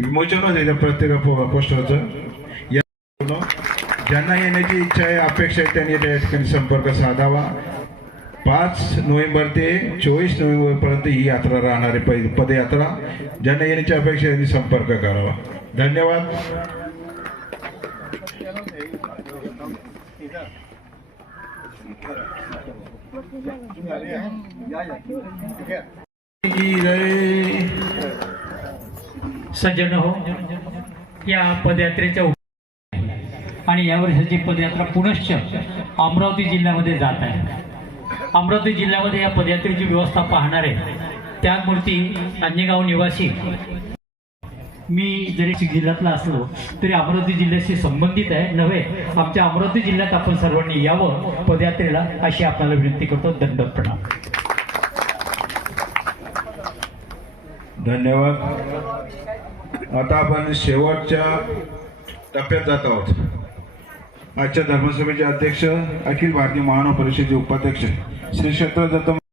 विमोचन होते प्रत्येक पोस्टरचं. ज्यांना येण्याची इच्छा आहे, अपेक्षा आहे, त्यांनी त्या ठिकाणी संपर्क साधावा. 5 नोव्हेंबर ते 24 नोव्हेंबरपर्यंत ही यात्रा राहणार आहे, पदयात्रा. ज्यांना येण्याची अपेक्षा आहे त्यांनी संपर्क करावा. धन्यवाद. सज्जन हो, या पदयात्रेच्या आणि या वर्षाची पदयात्रा पुनश्च अमरावती जिल्ह्यामध्ये जात आहे. अमरावती जिल्ह्यामध्ये या पदयात्रेची व्यवस्था पाहणारे त्यागमूर्ती अंजनेगाव निवासी. मी जरी जिल्ह्यातला असलो तरी अमरावती जिल्ह्याशी संबंधित आहे नव्हे. आमच्या अमरावती जिल्ह्यात आपण सर्वांनी यावं पदयात्रेला अशी आपल्याला विनंती करतो. दंडवत प्रणाम. धन्यवाद. आता आपण शेवटच्या टप्प्यात जात आहोत. आजच्या धर्मसभेचे अध्यक्ष, अखिल भारतीय महानव परिषदेचे उपाध्यक्ष श्री क्षेत्र दत्त